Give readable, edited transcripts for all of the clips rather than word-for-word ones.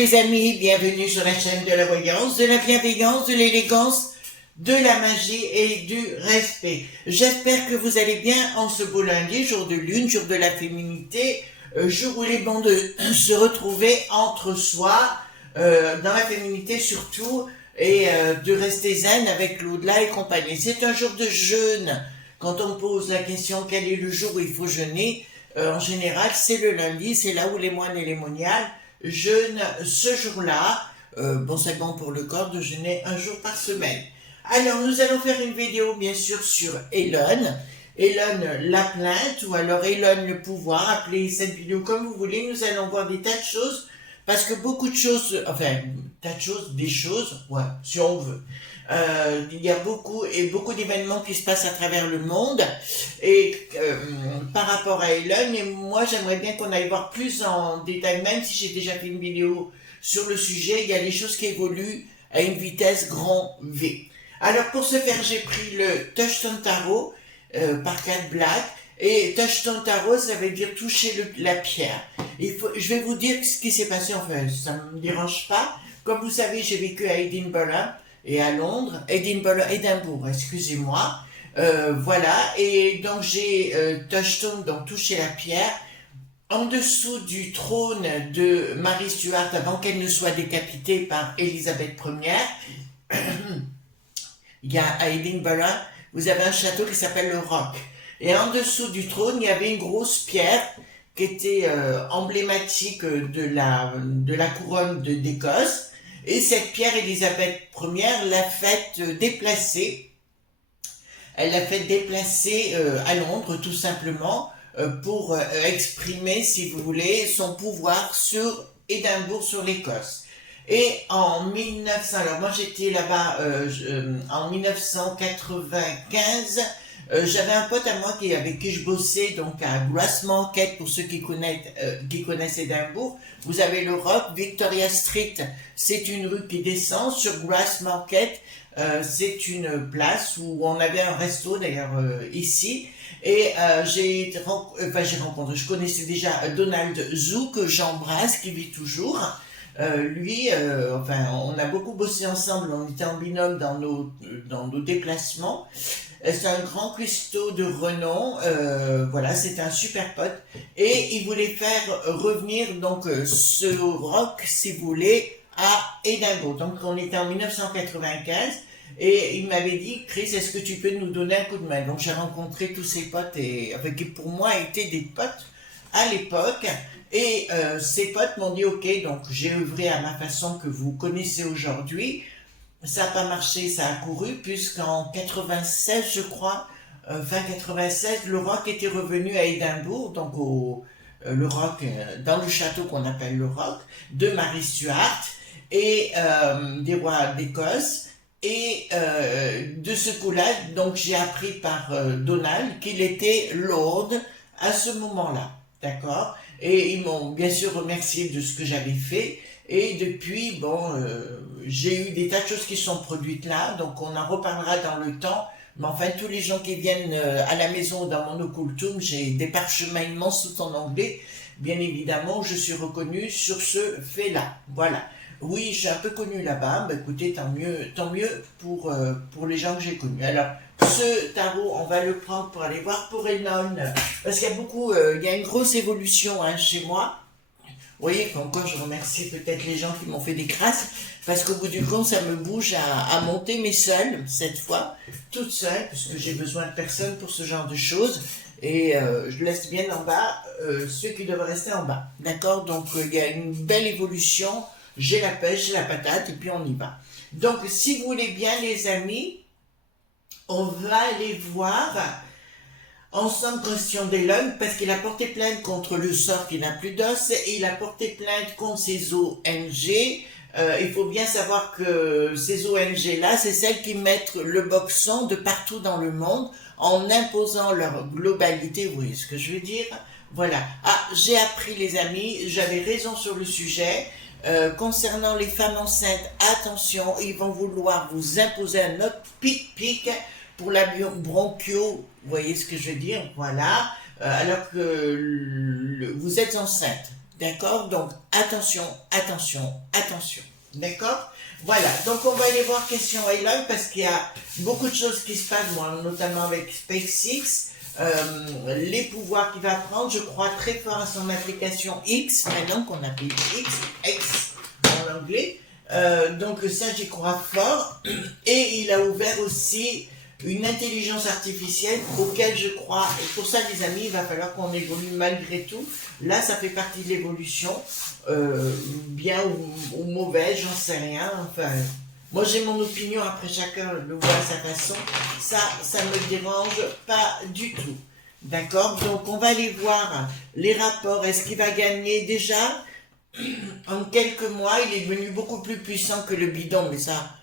les amis, bienvenue sur la chaîne de la voyance, de la bienveillance, de l'élégance, de la magie et du respect. J'espère que vous allez bien en ce beau lundi, jour de lune, jour de la féminité, jour où il est bon de se retrouver entre soi, dans la féminité surtout, et de rester zen avec l'au-delà et compagnie. C'est un jour de jeûne. Quand on me pose la question quel est le jour où il faut jeûner, en général c'est le lundi, c'est là où les moines et les moniales jeûnent ce jour-là. Bon, c'est bon pour le corps de jeûner un jour par semaine. Alors nous allons faire une vidéo bien sûr sur Elon la plainte, ou alors Elon le pouvoir, appelez cette vidéo comme vous voulez. Nous allons voir des tas de choses, parce que beaucoup de choses, enfin, tas de choses, des choses, ouais, si on veut. Il y a beaucoup d'événements qui se passent à travers le monde, et par rapport à Elon, et moi j'aimerais bien qu'on aille voir plus en détail, même si j'ai déjà fait une vidéo sur le sujet. Il y a des choses qui évoluent à une vitesse grand V. Alors pour ce faire, j'ai pris le Touchstone Tarot par 4 Black. Et Touchstone Tarot, ça veut dire toucher la pierre. Je vais vous dire ce qui s'est passé, enfin, ça ne me dérange pas. Comme vous savez, j'ai vécu à Edinburgh et à Londres. Édimbourg, excusez-moi. Voilà, et donc j'ai Touchstone, donc toucher la pierre. En dessous du trône de Marie Stuart, avant qu'elle ne soit décapitée par Élisabeth Ier, il y a à Edinburgh, vous avez un château qui s'appelle le Rock. Et en dessous du trône, il y avait une grosse pierre qui était emblématique de la couronne d'Écosse. Et cette pierre, Élisabeth Ier l'a faite déplacer. Elle l'a fait déplacer à Londres, tout simplement, pour exprimer, si vous voulez, son pouvoir sur Édimbourg, sur l'Écosse. Et en 1900, alors moi j'étais là-bas en 1995, j'avais un pote à moi avec qui je bossais donc à Grassmarket, pour ceux qui connaissent Édimbourg. Vous avez le Rock, Victoria Street, c'est une rue qui descend. Sur Grassmarket, c'est une place où on avait un resto d'ailleurs ici. Et je connaissais déjà Donald Zou, que j'embrasse, qui vit toujours. On a beaucoup bossé ensemble, on était en binôme dans nos déplacements. C'est un grand cuistot de renom, voilà, c'était un super pote, et il voulait faire revenir donc ce rock, si vous voulez, à Édimbourg. Donc on était en 1995, et il m'avait dit, Chris, est-ce que tu peux nous donner un coup de main? Donc j'ai rencontré tous ces potes, qui pour moi étaient des potes à l'époque. Et ces potes m'ont dit ok, donc j'ai œuvré à ma façon que vous connaissez aujourd'hui. Ça n'a pas marché, ça a couru, puisqu'en 96, je crois, fin 96, le rock était revenu à Édimbourg, donc le rock, dans le château qu'on appelle le Rock, de Marie Stuart, et des rois d'Écosse. Et de ce coup-là, donc j'ai appris par Donald qu'il était Lord à ce moment-là, d'accord? Et ils m'ont bien sûr remercié de ce que j'avais fait. Et depuis, bon, j'ai eu des tas de choses qui sont produites là, donc on en reparlera dans le temps. Mais enfin, tous les gens qui viennent à la maison dans mon occultum, j'ai des parchemins immenses tout en anglais. Bien évidemment, je suis reconnue sur ce fait-là. Voilà. Oui, je suis un peu connue là-bas. Bah, écoutez, tant mieux pour les gens que j'ai connus. Alors, ce tarot, on va le prendre pour aller voir pour Elon, parce qu'il y a il y a une grosse évolution chez moi. Vous voyez, encore je remercie peut-être les gens qui m'ont fait des grâces, parce qu'au bout du compte, ça me bouge à monter, mais seule, cette fois, toute seule, parce que j'ai besoin de personne pour ce genre de choses, et je laisse bien en bas ceux qui doivent rester en bas. D'accord? Donc il y a une belle évolution, j'ai la pêche, j'ai la patate, et puis on y va. Donc si vous voulez bien les amis, on va aller voir ensemble question d'Elon, parce qu'il a porté plainte contre le sort qui n'a plus d'os, et il a porté plainte contre ces ONG. Il faut bien savoir que ces ONG-là, c'est celles qui mettent le boxon de partout dans le monde en imposant leur globalité. Vous voyez ce que je veux dire? Voilà. Ah, j'ai appris les amis, j'avais raison sur le sujet. Concernant les femmes enceintes, attention, ils vont vouloir vous imposer un autre pic-pic pour la bronchio, vous voyez ce que je veux dire, voilà, alors que vous êtes enceinte, D'accord? Donc, attention, attention, attention. D'accord? Voilà, donc on va aller voir question Elon parce qu'il y a beaucoup de choses qui se passent, moi, notamment avec SpaceX. Les pouvoirs qu'il va prendre, je crois très fort à son application X, maintenant qu'on appelle X en anglais. Donc ça, j'y crois fort. Et il a ouvert aussi une intelligence artificielle auquel je crois. Et pour ça, les amis, il va falloir qu'on évolue malgré tout. Là, ça fait partie de l'évolution. Bien ou mauvaise, j'en sais rien. Enfin, moi, j'ai mon opinion. Après, chacun le voit à sa façon. Ça me dérange pas du tout. D'accord? Donc, on va aller voir les rapports. Est-ce qu'il va gagner déjà? En quelques mois, il est devenu beaucoup plus puissant que le bidon, mais ça,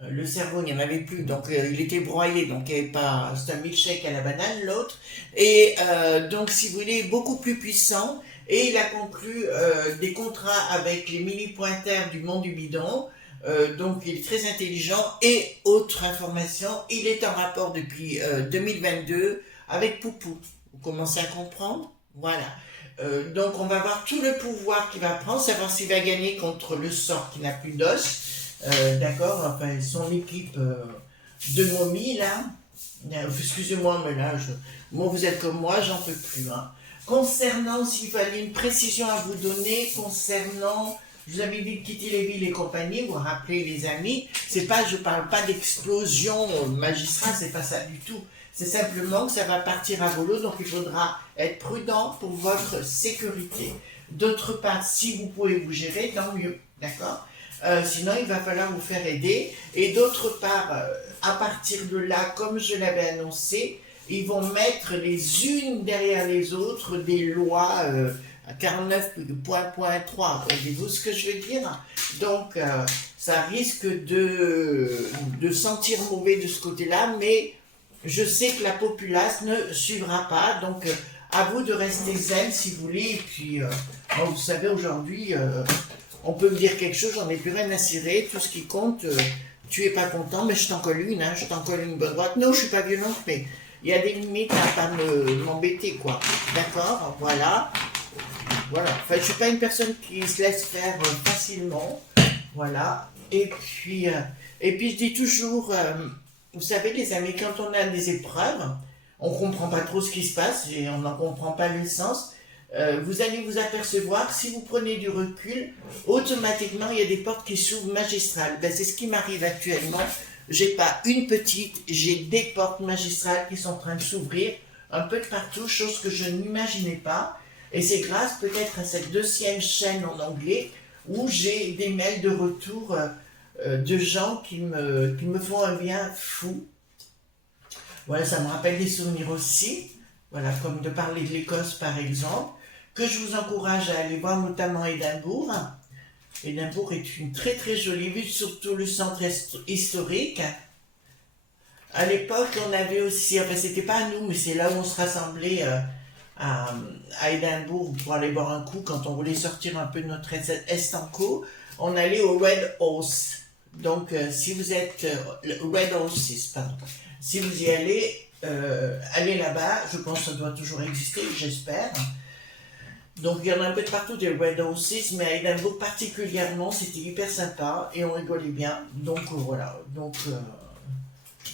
le cerveau, il n'y en avait plus, donc il était broyé, donc il n'y avait pas, c'est un milkshake à la banane, l'autre, et donc si vous voulez, beaucoup plus puissant, et il a conclu des contrats avec les mini-pointers du monde du bidon, donc il est très intelligent, et autre information, il est en rapport depuis 2022 avec Poupou, vous commencez à comprendre? Voilà. Donc on va voir tout le pouvoir qu'il va prendre, savoir s'il va gagner contre le sort qui n'a plus d'os. D'accord, enfin son équipe de momies là. Excusez-moi, mais là, moi vous êtes comme moi, j'en peux plus. Hein. Concernant, s'il fallait une précision à vous donner, concernant, je vous avais dit de quitter les villes et compagnie, vous vous rappelez les amis, c'est pas, je parle pas d'explosion magistral, c'est pas ça du tout. C'est simplement que ça va partir à volo, donc il faudra être prudent pour votre sécurité. D'autre part, si vous pouvez vous gérer, tant mieux, d'accord? Sinon, il va falloir vous faire aider. Et d'autre part, à partir de là, comme je l'avais annoncé, ils vont mettre les unes derrière les autres des lois 49.3. Voyez-vous ce que je veux dire? Donc, ça risque de sentir mauvais de ce côté-là, mais je sais que la populace ne suivra pas, donc à vous de rester zen si vous voulez. Et puis, bon, vous savez, aujourd'hui, on peut me dire quelque chose, j'en ai plus rien à cirer. Tout ce qui compte, tu es pas content, mais je t'en colle une, hein, je t'en colle une bonne droite. Non, je suis pas violente, mais il y a des limites à pas m'embêter, quoi. D'accord? Voilà. Voilà. Enfin, je suis pas une personne qui se laisse faire facilement. Voilà. Et puis je dis toujours. Vous savez, les amis, quand on a des épreuves, on ne comprend pas trop ce qui se passe et on n'en comprend pas le sens. Vous allez vous apercevoir, si vous prenez du recul, automatiquement, il y a des portes qui s'ouvrent magistrales. Ben, c'est ce qui m'arrive actuellement. J'ai pas une petite, j'ai des portes magistrales qui sont en train de s'ouvrir un peu de partout, chose que je n'imaginais pas. Et c'est grâce peut-être à cette deuxième chaîne en anglais où j'ai des mails de retour de gens qui me font un bien fou. Voilà, ça me rappelle des souvenirs aussi, voilà, comme de parler de l'Écosse par exemple, que je vous encourage à aller voir, notamment Édimbourg. Édimbourg est une très très jolie ville, surtout le centre historique. À l'époque, on avait aussi, enfin c'était pas à nous, mais c'est là où on se rassemblait à Édimbourg pour aller boire un coup quand on voulait sortir un peu de notre estanco. On allait au Red Horse. Donc, si vous êtes Red Horses, pardon. Si vous y allez, allez là-bas. Je pense que ça doit toujours exister, j'espère. Donc, il y en a un peu de partout des Red Horses, mais à Édimbourg particulièrement, c'était hyper sympa et on rigolait bien. Donc, voilà. Donc,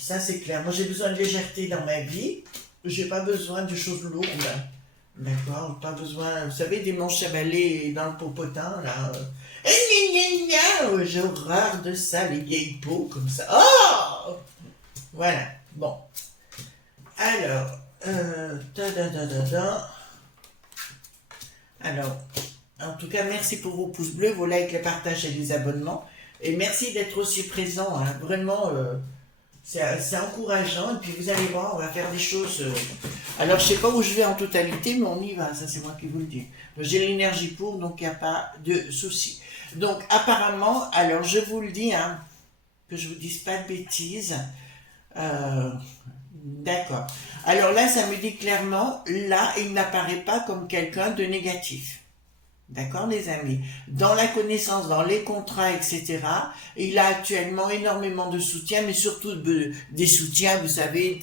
ça, c'est clair. Moi, j'ai besoin de légèreté dans ma vie. J'ai pas besoin de choses lourdes. D'accord? Pas besoin, vous savez, des manches à balai dans le popotin, là. J'ai horreur de ça, les vieilles peaux comme ça. Oh! Voilà, bon. Alors, alors, en tout cas, merci pour vos pouces bleus, vos likes, les partages et les abonnements. Et merci d'être aussi présent, hein. Vraiment, c'est encourageant. Et puis vous allez voir, on va faire des choses. Alors, je sais pas où je vais en totalité, mais on y va, ça c'est moi qui vous le dis. J'ai l'énergie pour, donc il n'y a pas de souci. Donc, apparemment, alors je vous le dis, hein, que je vous dise pas de bêtises. D'accord. Alors là, ça me dit clairement, là, il n'apparaît pas comme quelqu'un de négatif. D'accord, les amis? Dans la connaissance, dans les contrats, etc., il a actuellement énormément de soutien, mais surtout des soutiens, vous savez,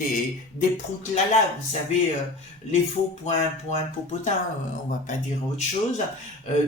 des proutes lala, vous savez, les faux points popotins, on va pas dire autre chose,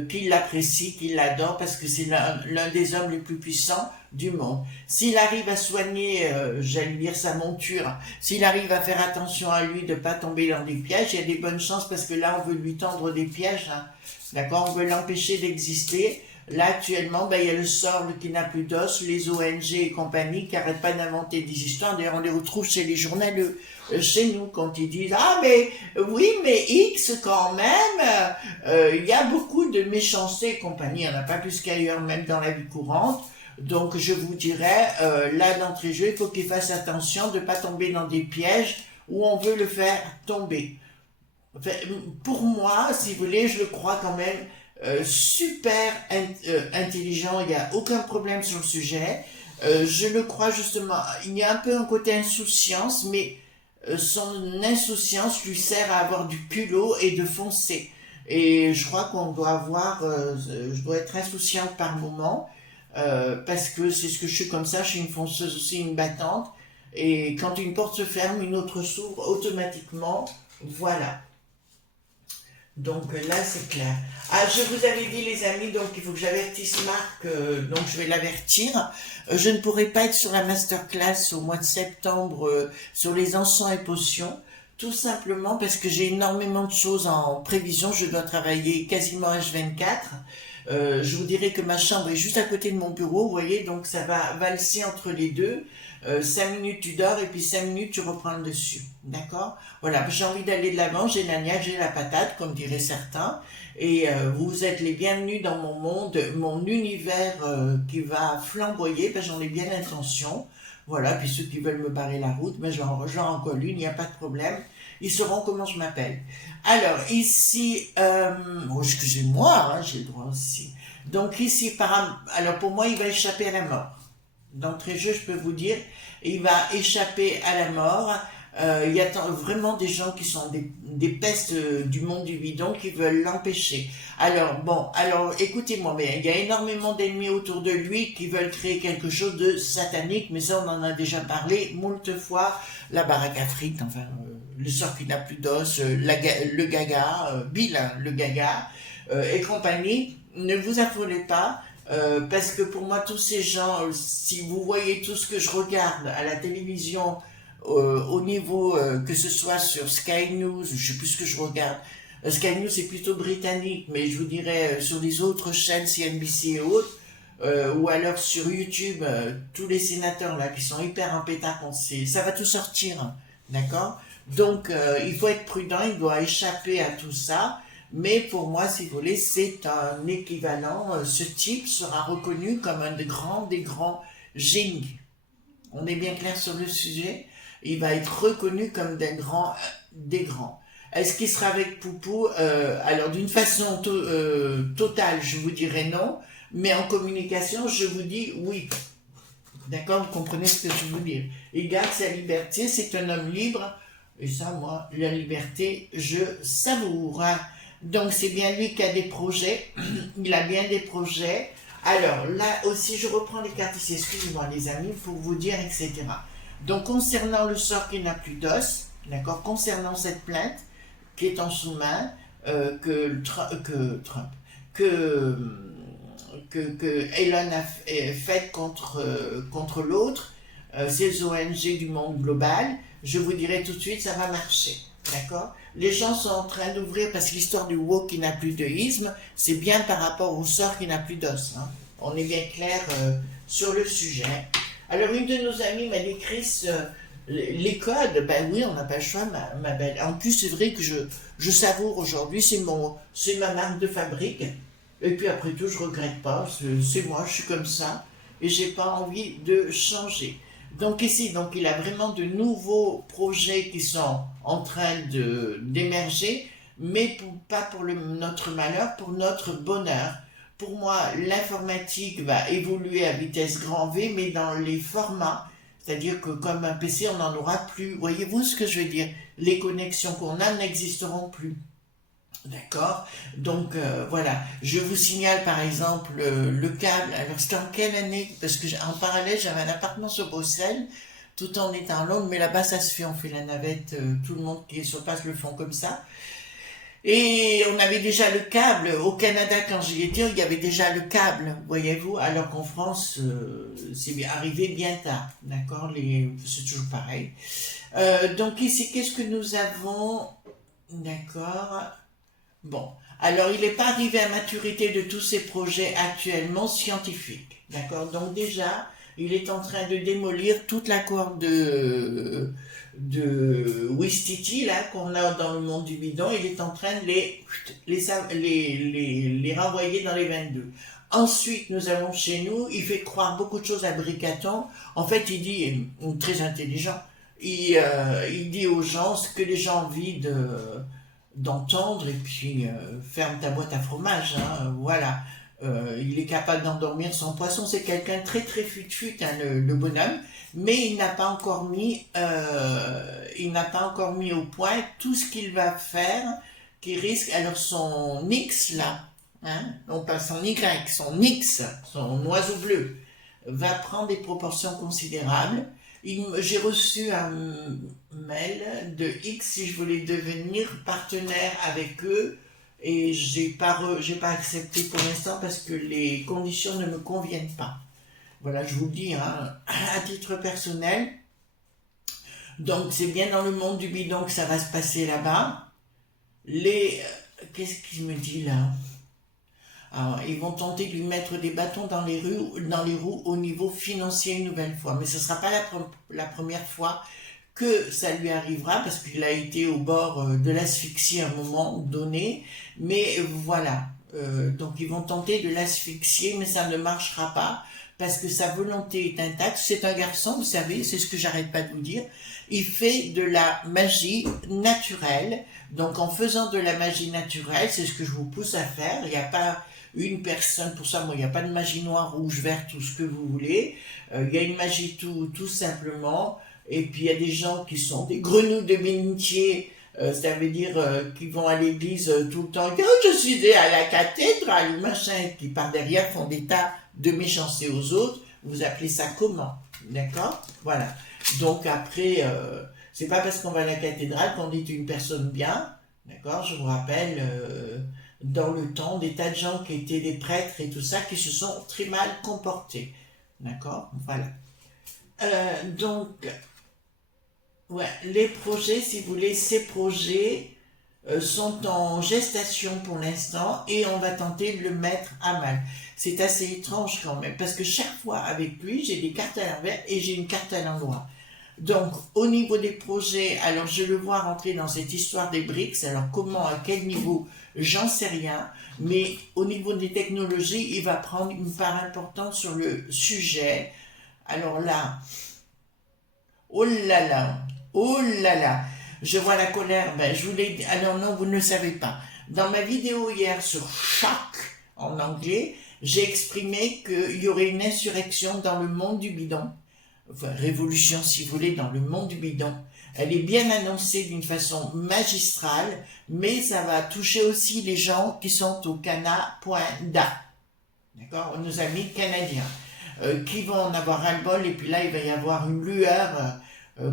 qu'il l'apprécie, qu'il l'adore, parce que c'est l'un des hommes les plus puissants du monde. S'il arrive à soigner, j'allais dire sa monture, s'il arrive à faire attention à lui de pas tomber dans des pièges, il y a des bonnes chances, parce que là, on veut lui tendre des pièges, hein. D'accord, on veut l'empêcher d'exister. Là, actuellement, ben, il y a le sort qui n'a plus d'os, les ONG et compagnie qui n'arrêtent pas d'inventer des histoires. D'ailleurs, on les retrouve chez les journaleux, chez nous, quand ils disent « Ah, mais oui, mais X, quand même, il y a beaucoup de méchanceté et compagnie. Il n'y en a pas plus qu'ailleurs, même dans la vie courante. » Donc, je vous dirais, là, d'entrée de jeu, il faut qu'il fasse attention de ne pas tomber dans des pièges où on veut le faire tomber. Enfin, pour moi, si vous voulez, je le crois quand même super intelligent, il n'y a aucun problème sur le sujet. Je le crois justement, il y a un peu un côté insouciance, mais son insouciance lui sert à avoir du culot et de foncer. Et je crois qu'on doit avoir, je dois être insouciante par moment, parce que c'est ce que je suis comme ça, je suis une fonceuse aussi, une battante. Et quand une porte se ferme, une autre s'ouvre automatiquement. Voilà. Donc là, c'est clair. Ah, je vous avais dit, les amis, donc il faut que j'avertisse Marc, donc je vais l'avertir. Je ne pourrai pas être sur la masterclass au mois de septembre sur les encens et potions, tout simplement parce que j'ai énormément de choses en prévision. Je dois travailler quasiment H24. Je vous dirai que ma chambre est juste à côté de mon bureau, vous voyez, donc ça va valser entre les deux. 5 minutes tu dors et puis 5 minutes tu reprends le dessus, d'accord? Voilà, j'ai envie d'aller de l'avant, j'ai la niaque, j'ai la patate, comme diraient certains, et vous êtes les bienvenus dans mon monde, mon univers qui va flamboyer, ben, j'en ai bien l'intention, voilà, puis ceux qui veulent me barrer la route, ben, j'en recolle une, il n'y a pas de problème, ils sauront comment je m'appelle. Alors, ici, oh, excusez-moi, hein, j'ai le droit aussi, donc ici, alors pour moi, il va échapper à la mort. D'entrée de jeu, je peux vous dire, il va échapper à la mort. Il y a vraiment des gens qui sont des pestes du monde du bidon qui veulent l'empêcher. Alors, bon, alors écoutez-moi bien, il y a énormément d'ennemis autour de lui qui veulent créer quelque chose de satanique, mais ça on en a déjà parlé moult fois. La baraque afrique, enfin, le sort qui n'a plus d'os, le gaga, Bill, hein, le gaga, et compagnie. Ne vous affolez pas. Parce que pour moi, tous ces gens, si vous voyez tout ce que je regarde à la télévision, au niveau que ce soit sur Sky News, je sais plus ce que je regarde. Sky News c'est plutôt britannique, mais je vous dirais sur les autres chaînes CNBC et autres, ou alors sur YouTube, tous les sénateurs là qui sont hyper en pétard, ça va tout sortir, hein, d'accord? Donc il faut être prudent, il doit échapper à tout ça. Mais pour moi, si vous voulez, c'est un équivalent. Ce type sera reconnu comme un des grands génies. On est bien clair sur le sujet. Il va être reconnu comme des grands. Est-ce qu'il sera avec Poupou? Alors, d'une façon totale, je vous dirais non. Mais en communication, je vous dis oui. D'accord? Vous comprenez ce que je veux dire? Il garde sa liberté, c'est un homme libre. Et ça, moi, la liberté, je savoure. Donc c'est bien lui qui a des projets, il a bien des projets. Alors là aussi je reprends les cartes ici, excusez-moi les amis, pour vous dire, etc. Donc concernant le sort qui n'a plus d'os, d'accord, concernant cette plainte qui est en sous-main, que Elon a faite contre l'autre, ces ONG du monde global, je vous dirai tout de suite, ça va marcher. D'accord? Les gens sont en train d'ouvrir parce que l'histoire du woke qui n'a plus de isme, c'est bien par rapport au sort qui n'a plus d'os. Hein. On est bien clair sur le sujet. Alors, une de nos amies m'a dit, Chris, les codes, ben oui, on n'a pas le choix, ma belle. En plus, c'est vrai que je savoure aujourd'hui, c'est ma marque de fabrique. Et puis après tout, je regrette pas, c'est moi, je suis comme ça, et j'ai pas envie de changer. Donc ici, donc il a vraiment de nouveaux projets qui sont en train d'émerger, mais pas pour notre malheur, pour notre bonheur. Pour moi, l'informatique va évoluer à vitesse grand V, mais dans les formats, c'est-à-dire que comme un PC, on n'en aura plus. Voyez-vous ce que je veux dire? Les connexions qu'on a n'existeront plus. D'accord? Donc voilà, je vous signale par exemple le câble. Alors c'était en quelle année? Parce que en parallèle j'avais un appartement sur Bruxelles, tout en étant à Londres, mais là-bas ça se fait, on fait la navette, tout le monde qui est sur place le font comme ça. Et on avait déjà le câble. Au Canada, quand j'y étais, il y avait déjà le câble, voyez-vous, alors qu'en France, c'est arrivé bien tard. D'accord? C'est toujours pareil. Donc ici, qu'est-ce que nous avons? D'accord. Bon, alors il n'est pas arrivé à maturité de tous ces projets actuellement scientifiques. D'accord? Donc déjà, il est en train de démolir toute la corde de Ouistiti, là, qu'on a dans le monde du bidon. Il est en train de les renvoyer dans les 22. Ensuite, nous avons chez nous, il fait croire beaucoup de choses à Bricaton. En fait, il dit, très intelligent, il dit aux gens ce que les gens ont envie d'entendre, et puis ferme ta boîte à fromage, hein, voilà. Il est capable d'endormir son poisson, c'est quelqu'un de très très fut-fut, hein, le bonhomme, mais il n'a pas encore mis au point tout ce qu'il va faire, qui risque, alors son X là, hein, non pas son Y, son X, son oiseau bleu, va prendre des proportions considérables. J'ai reçu un mail de X si je voulais devenir partenaire avec eux, et j'ai pas accepté pour l'instant parce que les conditions ne me conviennent pas. Voilà, je vous le dis, hein, à titre personnel. Donc c'est bien dans le monde du bidon que ça va se passer là-bas. Qu'est-ce qu'il me dit là? Alors, ils vont tenter de lui mettre des bâtons dans dans les roues au niveau financier une nouvelle fois. Mais ce ne sera pas la première fois que ça lui arrivera, parce qu'il a été au bord de l'asphyxie à un moment donné. Mais voilà. Donc ils vont tenter de l'asphyxier, mais ça ne marchera pas, parce que sa volonté est intacte. C'est un garçon, vous savez, c'est ce que j'arrête pas de vous dire. Il fait de la magie naturelle. Donc en faisant de la magie naturelle, c'est ce que je vous pousse à faire. Il n'y a pas une personne pour ça. Moi, il n'y a pas de magie noire, rouge, verte, tout ce que vous voulez. Il y a une magie tout simplement. Et puis il y a des gens qui sont des grenouilles de bénitier, ça veut dire qui vont à l'église tout le temps. Oh, je suis à la cathédrale, machin, qui par derrière font des tas de méchanceté aux autres. Vous appelez ça comment? D'accord? Voilà. Donc après, c'est pas parce qu'on va à la cathédrale qu'on dit une personne bien. D'accord? Je vous rappelle, dans le temps, des tas de gens qui étaient des prêtres et tout ça, qui se sont très mal comportés. D'accord? Voilà. Donc, ouais, les projets, si vous voulez, ces projets sont en gestation pour l'instant, et on va tenter de le mettre à mal. C'est assez étrange quand même, parce que chaque fois avec lui, j'ai des cartes à l'envers et j'ai une carte à l'endroit. Donc, au niveau des projets, alors je le vois rentrer dans cette histoire des BRICS. Alors, comment, à quel niveau, j'en sais rien. Mais au niveau des technologies, il va prendre une part importante sur le sujet. Alors là, oh là là, oh là là, je vois la colère. Ben, je vous l'ai dit. Alors non, vous ne le savez pas. Dans ma vidéo hier sur Choc, en anglais, j'ai exprimé qu'il y aurait une insurrection dans le monde du bidon. Enfin, révolution si vous voulez, dans le monde du bidon. Elle est bien annoncée d'une façon magistrale, mais ça va toucher aussi les gens qui sont au Cana.da. D'accord? Nos amis canadiens. Qui vont en avoir ras-le-bol, et puis là il va y avoir une lueur,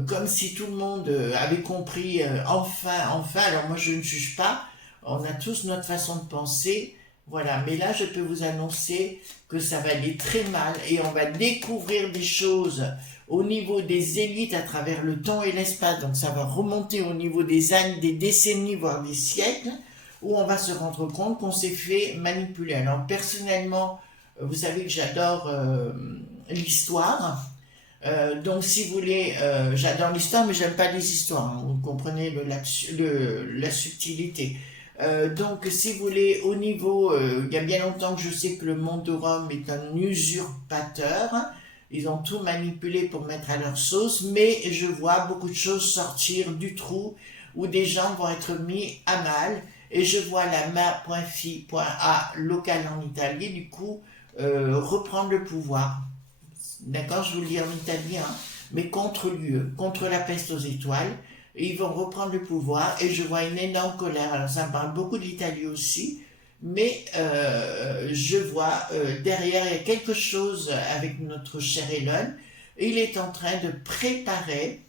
comme si tout le monde avait compris, enfin, alors moi je ne juge pas, on a tous notre façon de penser, voilà, mais là je peux vous annoncer que ça va aller très mal, et on va découvrir des choses au niveau des élites à travers le temps et l'espace, donc ça va remonter au niveau des années, des décennies, voire des siècles, où on va se rendre compte qu'on s'est fait manipuler. Alors personnellement, vous savez que j'adore l'histoire. Donc si vous voulez, j'adore l'histoire, mais j'aime pas les histoires, hein. Vous comprenez la subtilité. Donc si vous voulez, au niveau, il y a bien longtemps que je sais que le monde de Rome est un usurpateur. Ils ont tout manipulé pour mettre à leur sauce, mais je vois beaucoup de choses sortir du trou, où des gens vont être mis à mal. Et je vois la ma.fi.a locale en Italie, du coup, reprendre le pouvoir. D'accord, je vous le dis en italien, mais contre l'UE, contre la peste aux étoiles. et ils vont reprendre le pouvoir, et je vois une énorme colère. Alors ça me parle beaucoup de l'Italie aussi, mais je vois derrière, il y a quelque chose avec notre cher Elon. Il est en train de préparer,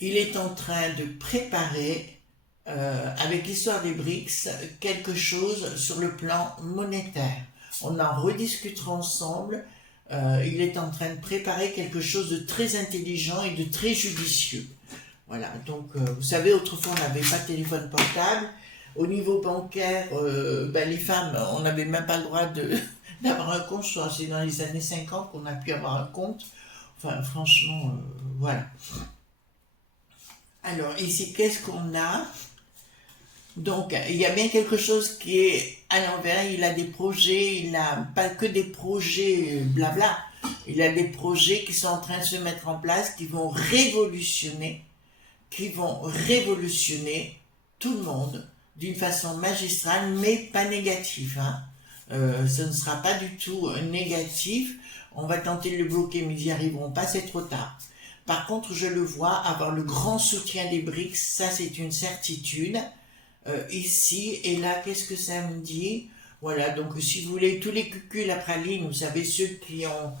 il est en train de préparer avec l'histoire des BRICS, quelque chose sur le plan monétaire. On en rediscutera ensemble. Il est en train de préparer quelque chose de très intelligent et de très judicieux. Voilà, donc vous savez, autrefois on n'avait pas de téléphone portable. Au niveau bancaire, les femmes, on n'avait même pas le droit d'avoir un compte. Je crois que c'est dans les années 50 qu'on a pu avoir un compte. Enfin, franchement, voilà. Alors, ici, qu'est-ce qu'on a? Donc, il y a bien quelque chose qui est à l'envers. Il a des projets, il n'a pas que des projets blabla. Il a des projets qui sont en train de se mettre en place, qui vont révolutionner tout le monde d'une façon magistrale, mais pas négative. Hein. Ce ne sera pas du tout négatif. On va tenter de le bloquer, mais ils n'y arriveront pas, c'est trop tard. Par contre, je le vois avoir le grand soutien des BRICS, ça c'est une certitude. Ici, et là, qu'est-ce que ça me dit? Voilà, donc si vous voulez, tous les cuculs à praline, vous savez, ceux qui ont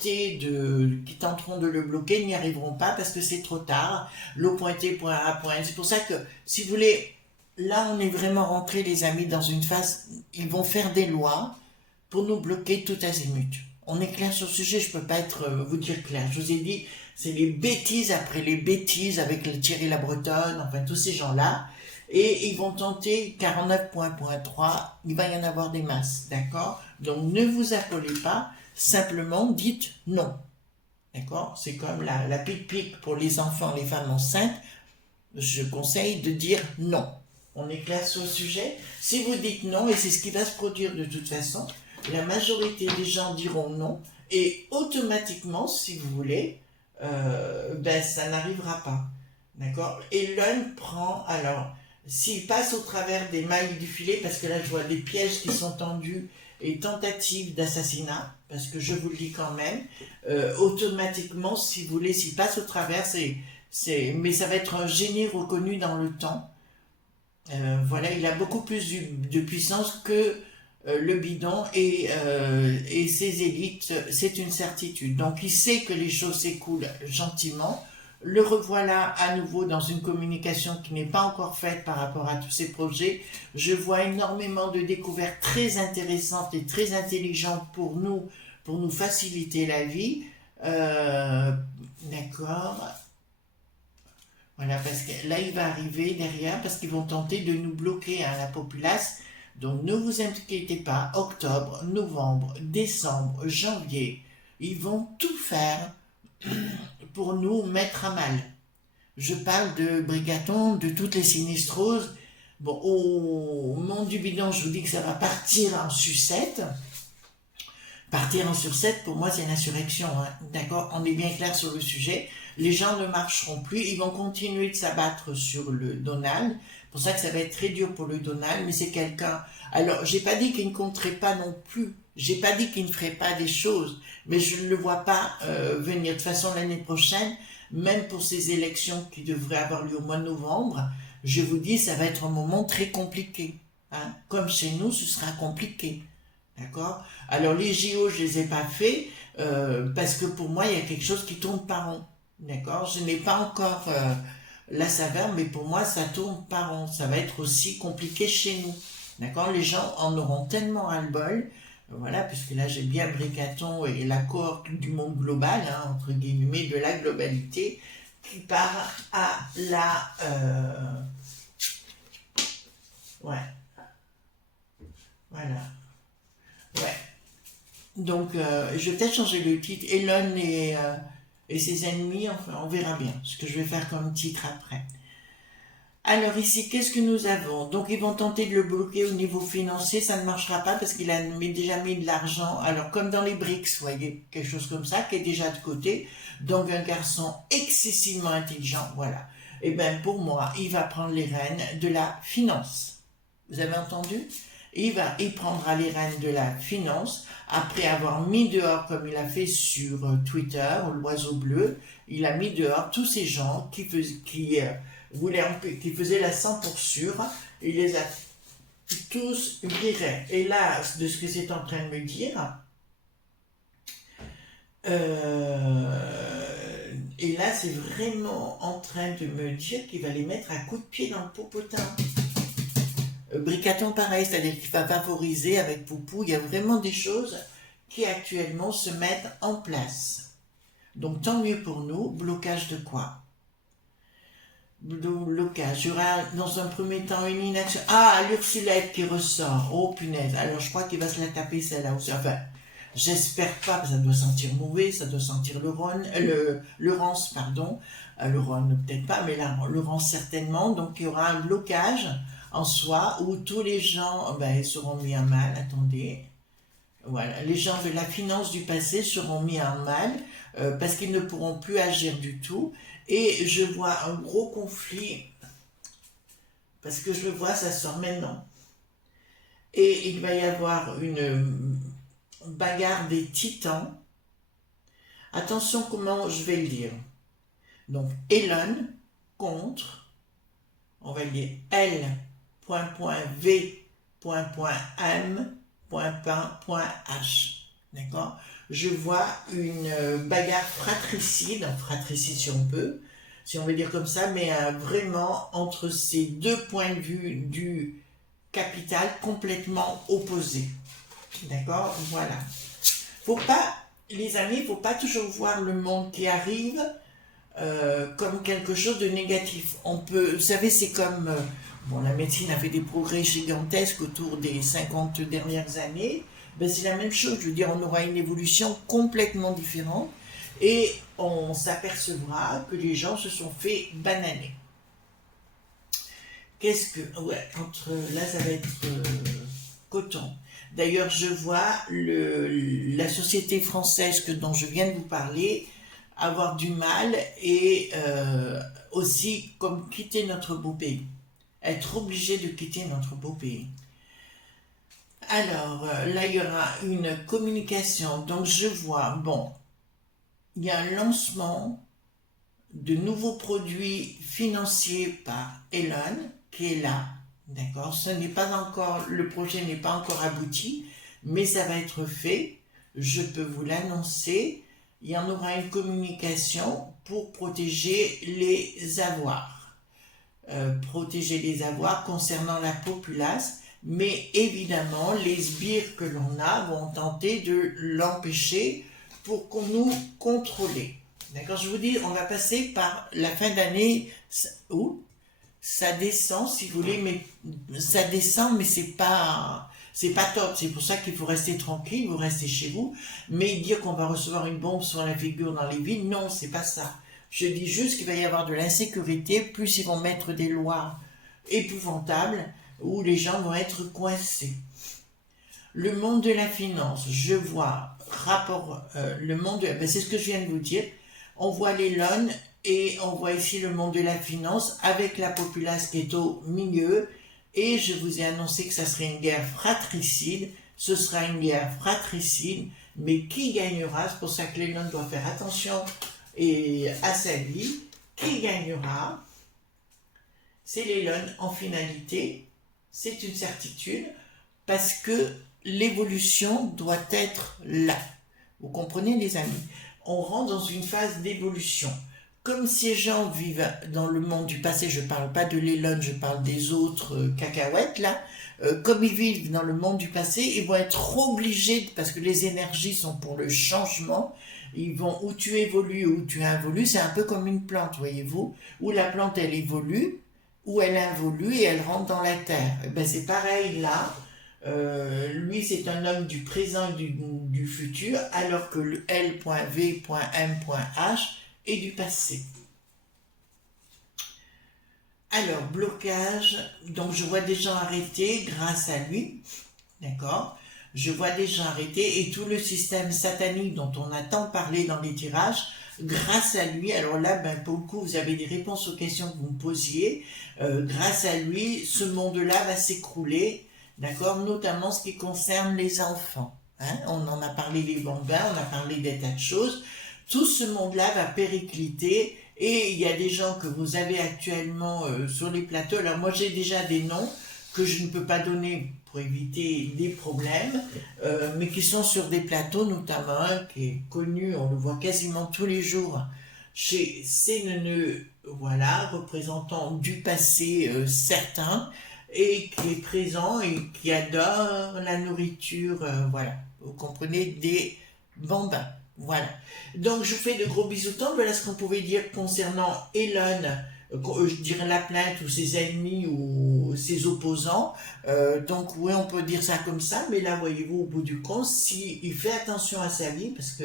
qui tenteront de le bloquer n'y arriveront pas parce que c'est trop tard. L'eau pointée, point A, point N. C'est pour ça que, si vous voulez, là, on est vraiment rentré, les amis, dans une phase, ils vont faire des lois pour nous bloquer tout azimut. On est clair sur le sujet, je peux pas vous dire clair. Je vous ai dit, c'est les bêtises après les bêtises avec Thierry Labretonne, enfin tous ces gens-là. Et ils vont tenter 49.3, il va y en avoir des masses, d'accord? Donc ne vous affolez pas, simplement dites non, d'accord? C'est comme la pique-pique pour les enfants, les femmes enceintes, je conseille de dire non. On est clair sur le sujet? Si vous dites non, et c'est ce qui va se produire de toute façon, la majorité des gens diront non, et automatiquement, si vous voulez, ça n'arrivera pas, d'accord? Et l'un prend, alors... S'il passe au travers des mailles du filet, parce que là je vois des pièges qui sont tendus et tentatives d'assassinat, parce que je vous le dis quand même, automatiquement, si vous voulez, s'il passe au travers, mais ça va être un génie reconnu dans le temps. Voilà, il a beaucoup plus de puissance que le bidon et ses élites, c'est une certitude. Donc il sait que les choses s'écoulent gentiment. Le revoilà à nouveau dans une communication qui n'est pas encore faite par rapport à tous ces projets. Je vois énormément de découvertes très intéressantes et très intelligentes pour nous faciliter la vie. D'accord. Voilà, parce que là, il va arriver derrière, parce qu'ils vont tenter de nous bloquer à la populace. Donc, ne vous inquiétez pas, octobre, novembre, décembre, janvier, ils vont tout faire pour nous mettre à mal. Je parle de Brigaton, de toutes les sinistroses. Bon, au monde du bidon, je vous dis que ça va partir en sucette. Partir en sucette, pour moi, c'est une insurrection. Hein. D'accord? On est bien clair sur le sujet. Les gens ne marcheront plus. Ils vont continuer de s'abattre sur le Donald. C'est pour ça que ça va être très dur pour le Donald, mais c'est quelqu'un... Alors, j'ai pas dit qu'il ne compterait pas non plus. J'ai pas dit qu'il ne ferait pas des choses, mais je ne le vois pas venir. De toute façon, l'année prochaine, même pour ces élections qui devraient avoir lieu au mois de novembre, je vous dis, ça va être un moment très compliqué. Hein. Comme chez nous, ce sera compliqué. D'accord? Alors, les JO, je les ai pas faits parce que pour moi, il y a quelque chose qui tourne par rond. D'accord? Je n'ai pas encore la saveur, mais pour moi, ça tourne par rond. Ça va être aussi compliqué chez nous. D'accord? Les gens en auront tellement ras-le-bol. Voilà, puisque là j'ai bien Bricaton et la cohorte du monde global, hein, entre guillemets, de la globalité, qui part à la... Ouais. Voilà. Ouais. Donc, je vais peut-être changer le titre. Elon et ses ennemis, enfin, on verra bien ce que je vais faire comme titre après. Alors ici, qu'est-ce que nous avons? Donc ils vont tenter de le bloquer au niveau financier, ça ne marchera pas parce qu'il a déjà mis de l'argent. Alors comme dans les BRICS, vous voyez, quelque chose comme ça qui est déjà de côté. Donc un garçon excessivement intelligent, voilà. Et bien pour moi, il va prendre les rênes de la finance. Vous avez entendu? il prendra les rênes de la finance après avoir mis dehors, comme il a fait sur Twitter, l'oiseau bleu, il a mis dehors tous ces gens qui faisaient la 100 pour sûr, il les a tous virés. Et là, de ce que c'est en train de me dire, et là, c'est vraiment en train de me dire qu'il va les mettre à coups de pied dans le popotin. Bricaton, pareil, c'est-à-dire qu'il va favoriser avec Poupou. Il y a vraiment des choses qui actuellement se mettent en place. Donc, tant mieux pour nous. Blocage de quoi? Blocage. Il y aura dans un premier temps une inaction. Ah, l'Ursulette qui ressort. Oh, punaise. Alors, je crois qu'il va se la taper celle-là aussi. Enfin, j'espère pas, parce que ça doit sentir mauvais, ça doit sentir le rance, pardon. Le rhum, peut-être pas, mais le rance certainement. Donc, il y aura un blocage en soi où tous les gens seront mis en mal. Attendez. Voilà. Les gens de la finance du passé seront mis en mal parce qu'ils ne pourront plus agir du tout. Et je vois un gros conflit parce que je le vois, ça sort maintenant. Et il va y avoir une bagarre des titans. Attention comment je vais le dire. Donc, Elon contre, on va le dire L.V.M.H. D'accord? Je vois une bagarre fratricide si on peut, si on veut dire comme ça, mais vraiment entre ces deux points de vue du capital complètement opposés. D'accord? Voilà. Faut pas, les amis, faut pas toujours voir le monde qui arrive comme quelque chose de négatif. On peut, vous savez, c'est comme la médecine a fait des progrès gigantesques autour des 50 dernières années. C'est la même chose. Je veux dire, on aura une évolution complètement différente et on s'apercevra que les gens se sont fait bananer. Là, ça va être coton. D'ailleurs, je vois la société française dont je viens de vous parler avoir du mal et aussi comme quitter notre beau pays. Être obligé de quitter notre beau pays. Alors, là, il y aura une communication. Donc, je vois, il y a un lancement de nouveaux produits financiers par Elon qui est là. D'accord? Le projet n'est pas encore abouti, mais ça va être fait. Je peux vous l'annoncer. Il y en aura une communication pour protéger les avoirs. Protéger les avoirs concernant la populace, mais évidemment, les sbires que l'on a vont tenter de l'empêcher pour qu'on nous contrôle. D'accord? Je vous dis, on va passer par la fin d'année où ça descend, si vous voulez, mais ça descend, mais c'est pas top. C'est pour ça qu'il faut rester tranquille, vous restez chez vous. Mais dire qu'on va recevoir une bombe sur la figure dans les villes, non, c'est pas ça. Je dis juste qu'il va y avoir de l'insécurité, plus ils vont mettre des lois épouvantables où les gens vont être coincés. Le monde de la finance, je vois c'est ce que je viens de vous dire. On voit l'Elon et on voit ici le monde de la finance avec la populace qui est au milieu. Et je vous ai annoncé que ça serait une guerre fratricide. Ce sera une guerre fratricide, mais qui gagnera? C'est pour ça que l'Elon doit faire attention à sa vie. Qui gagnera? C'est l'Elon en finalité. C'est une certitude parce que l'évolution doit être là. Vous comprenez, les amis? On rentre dans une phase d'évolution. Comme ces gens vivent dans le monde du passé, je ne parle pas de l'Elon, je parle des autres cacahuètes là, comme ils vivent dans le monde du passé, ils vont être obligés, parce que les énergies sont pour le changement, ils vont où tu évolues, où tu involues, c'est un peu comme une plante, voyez-vous, où la plante elle évolue, où elle involue et elle rentre dans la terre. C'est pareil là. Lui c'est un homme du présent et du futur, alors que le L.V.M.H et du passé. Alors, blocage, donc je vois des gens arrêtés grâce à lui, d'accord? Je vois des gens arrêtés et tout le système satanique dont on a tant parlé dans les tirages, grâce à lui, alors là, pour le coup, vous avez des réponses aux questions que vous me posiez, grâce à lui, ce monde-là va s'écrouler d'accord, notamment ce qui concerne les enfants. Hein. On en a parlé des bambins, on a parlé des tas de choses. Tout ce monde-là va péricliter et il y a des gens que vous avez actuellement sur les plateaux. Alors moi j'ai déjà des noms que je ne peux pas donner pour éviter des problèmes, mais qui sont sur des plateaux, notamment un qui est connu, on le voit quasiment tous les jours chez CNN, voilà, représentant du passé certain, et qui est présent et qui adore la nourriture, voilà, vous comprenez, des bambins. Voilà. Donc je vous fais de gros bisous. Voilà ce qu'on pouvait dire concernant Elon, je dirais la plainte ou ses ennemis ou ses opposants. Donc oui, on peut dire ça comme ça, mais là, voyez-vous, au bout du compte, s'il fait attention à sa vie, parce que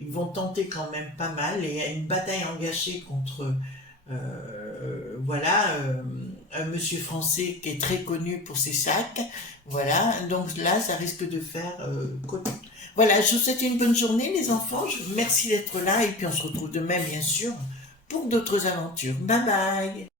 ils vont tenter quand même pas mal, et il y a une bataille engagée contre voilà, un monsieur français qui est très connu pour ses sacs. Voilà, donc là, ça risque de faire voilà, je vous souhaite une bonne journée, les enfants. Je vous remercie d'être là, et puis on se retrouve demain, bien sûr, pour d'autres aventures. Bye bye!